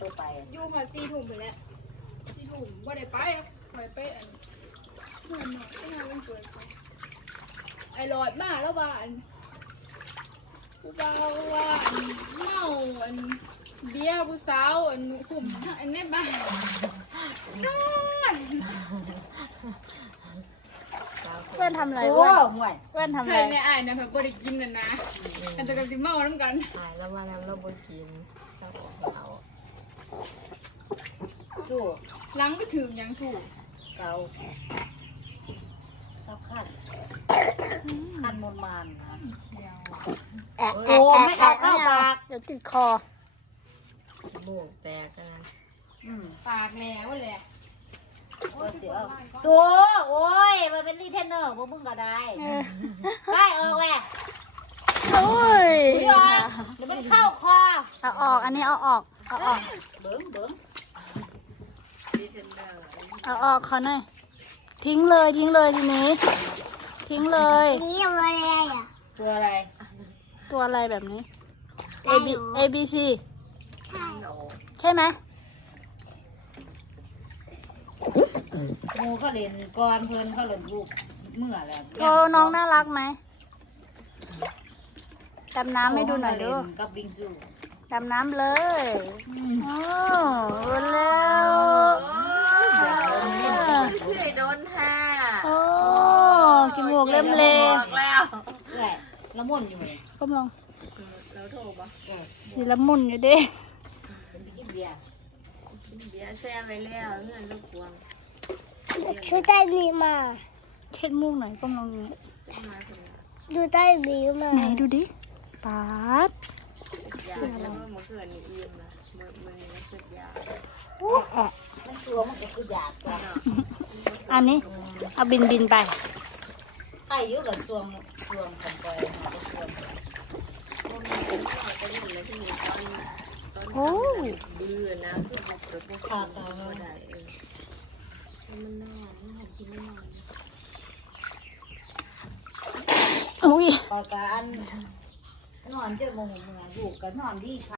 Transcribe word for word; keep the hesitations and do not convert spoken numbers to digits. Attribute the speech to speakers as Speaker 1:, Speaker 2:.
Speaker 1: ได้ไป
Speaker 2: อยู่มาสี่ถุงไปแล้วสี่ถุงบ่ได้ไปไปไปอันเมื่อหน่อยไปงานวันเกิดเขาไอ้หลอดมาแล้วว่าอันผู้บ่าวว่าอันเมาอันเบียร์ผู้สาวอันกลุ่มอันนี้บ้านนอน
Speaker 3: เพื่อนทำอะไร
Speaker 1: โอ้
Speaker 3: เพื่อน
Speaker 1: ห่วย
Speaker 3: เพื่อนทำ
Speaker 2: เค
Speaker 3: อะไร
Speaker 2: ยในอ้ายนะแบบบ่ได้กินน่ะนะอันจะกับสิเมาน้ำกัน
Speaker 4: หายแล้วมาแล้วเราบ่กินเราออกเรา
Speaker 1: สู้
Speaker 2: ล้างไปถึงยังสู้
Speaker 1: เกาทับขั้นขั้นมนมานนะ
Speaker 3: แอะ
Speaker 1: โอ้
Speaker 3: แอะ
Speaker 1: ไม่
Speaker 3: แอะ
Speaker 1: เอา
Speaker 3: แอะ
Speaker 1: เข้า
Speaker 3: ไม่เอา
Speaker 1: ปาก
Speaker 3: เดี๋ยวติดคอ
Speaker 4: โบกแตกกัน
Speaker 1: อืม
Speaker 2: ปากแล้วแหละ
Speaker 1: ก็เสียสู้โอ้ยมันเป็นรีเทนเนอร์พวกมึงก็ได้
Speaker 3: เออ
Speaker 1: ได้เออแหวะ
Speaker 3: โอ้ย
Speaker 1: เดี๋ยวเดี๋ยวมันเข้าคอ
Speaker 3: เอาออกอันนี้เอาออกเอาออก
Speaker 1: เบิ้งเบิ้ง
Speaker 4: ดีเทนเดอร์
Speaker 3: เอาออกเขาหน่อยทิ้งเลยทิ้งเลยทีนี้ ทิ้งเลย
Speaker 5: นี่อะไรอ่ะ
Speaker 1: ตัวอะไร
Speaker 3: ตัวอะไรแบบนี้ A B A B C
Speaker 5: ใช่
Speaker 3: ใช่ไหม
Speaker 1: งูเขาเล่นก่อนเพิ่นเขาเล่นลูกเมื่อแล้ว
Speaker 3: โอ้น้องน่ารักไหมดำน้ำให้ดูหน่อยดู
Speaker 1: เล่กับบิงซู
Speaker 3: ดำน้ำเลยโอ้เร็ว
Speaker 4: ผู้ใหญ่โดนแท้
Speaker 3: โอ้กินหมวกเล่มเล
Speaker 4: บอกแล้ว
Speaker 1: เอ้ยละมุนอยู่ไหม
Speaker 3: ก้มลง
Speaker 4: แล้วโทรปะ
Speaker 1: เออ
Speaker 3: สีละมุนอยู่ดิ
Speaker 1: เป็นไปกินเบียร์
Speaker 4: เบียร์แซ่ไปแล้วเงื่อนลูกควง
Speaker 5: ช่วยใต้นี้มา
Speaker 3: เช็ดมุกหน่อยก้มลงอยู่
Speaker 5: ดูใต้นี้มา
Speaker 3: ไหนดูดิปาด
Speaker 4: ยาแล้วเมื่อคืนนี้อิ่มนะเมื่อเมื่อนี้สุดยา
Speaker 3: แอะ
Speaker 1: มันตัวมันก็คืออยากจ้ะ
Speaker 3: อันนี้เอาบินบินไป
Speaker 1: ไข่เยอะกับตัวตัวของไปหาตัว
Speaker 4: พวกนี้เป็นข้าวจะเล่นแล้วที่มีตอนตอน
Speaker 3: โอ้
Speaker 4: บื้อนะคือบอกตัวพวกข้าวก็ได้เออมันนอนมันหอมกินไม่นอน
Speaker 3: อุ้ย
Speaker 1: ปากกาอันนอนเจ้าโมงเมื่อลูกก็นอนดีค่ะ